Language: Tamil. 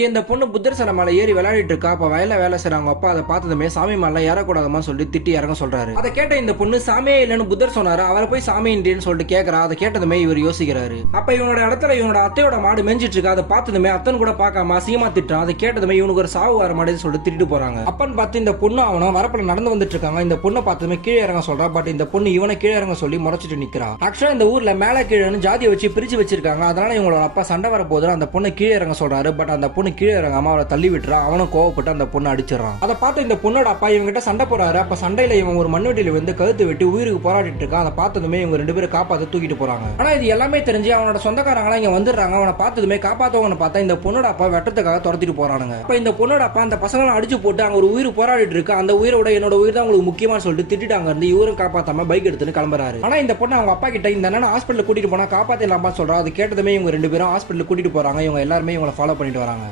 இந்த பொண்ணு புத்தர் சிலை மேல ஏறி விளையாடிட்டு இருக்கா. அப்ப வயல்ல வேலை செய்றாங்க அப்பா அதை பார்த்ததுமே சாமி மேல ஏறக்கூடாதமா சொல்லி திட்டி இறங்க சொல்றாரு. அதை கேட்ட இந்த பொண்ணு சாமியே இல்லைன்னு புத்தர் சொன்னாரு. அவரை போய் சாமி இன்றேன்னு சொல்லிட்டு கேட்கறா. அதை கேட்டதுமே இவர் யோசிக்கிறாரு. அப்ப இவனோட இடத்துல இவனோட அத்தையோட மாடு மேஞ்சிட்டு இருக்கா. அதை பார்த்ததுமே அத்தன் கூட பார்க்காம அசிங்கமா திட்டான். அதை கேட்டதுமே இவனுக்கு ஒரு சாவு வர மாட்டேன்னு சொல்லிட்டு திட்டிட்டு போறாங்க. அப்பன்னு பார்த்து இந்த பொண்ணு அவனும் வரப்புல நடந்து வந்துட்டு இருக்காங்க. இந்த பொண்ணை பார்த்ததுமே கீழே இறங்க சொல்றா. பட் இந்த பொண்ணு இவனை கீழே இறங்க சொல்லி முறைச்சிட்டு நிக்கிறா. ஆக்சுவலா இந்த ஊர்ல மேல கீழே ஜாதியை வச்சு பிரிச்சு வச்சிருக்காங்க. அதனால இவங்களோட அப்பா சண்டை வர போது அந்த பொண்ணு கீழே இறங்க சொல்றாரு. பட் அந்த பொண்ணு கீழே இறங்காம தள்ளி விட்டுறான். அவனும் கோவப்பட்டு அந்த பொண்ணு அடிச்சிடறான். அதை பார்த்து இந்த பொண்ணோட அப்பா இவங்க கிட்ட சண்டை போறாரு. அப்ப சண்டையில இவன் ஒரு மண்வெட்டியில வந்து கழுத்து வெட்டி உயிருக்கு போராடிட்டு இருக்கான். அதை பார்த்ததுமே இவங்க ரெண்டு பேரும் காப்பாத்து தூக்கிட்டு போறாங்க. ஆனா இது எல்லாமே தெரிஞ்சு அவனோட சொந்தக்காரங்க இங்க வந்துடுறாங்க. அவனை பார்த்ததுமே காப்பாத்தவங்க பார்த்தா இந்த பொண்ணோட அப்பா வெட்டத்துக்காக துரத்திட்டு போறானுங்க. அப்ப இந்த பொண்ணோட அப்பா அந்த பசங்களை அடிச்சு போட்டு அங்க ஒரு உயிர் போராடிட்டு இருக்கு. அந்த உயிரோட என்னோட உயிர் தான் உங்களுக்கு முக்கியமான சொல்லிட்டு திட்டிட்டு அங்க இருந்து இவரும் காப்பாத்தாம பைக் எடுத்துட்டு கிளம்புறாரு. ஆனா இந்த பொண்ணு அவங்க அப்பா கிட்ட இந்த அண்ணன் ஹாஸ்பிட்டல் கூட்டிட்டு போனா காப்பாத்திடலாமா சொல்றா. அது கேட்டதுமே இவங்க ரெண்டு பேரும் ஹாஸ்பிட்டல் கூட்டிட்டு போறாங்க. இவங்க எல்லாருமே இவங்களை ஃபாலோ பண்ணிட்டு வராங்க.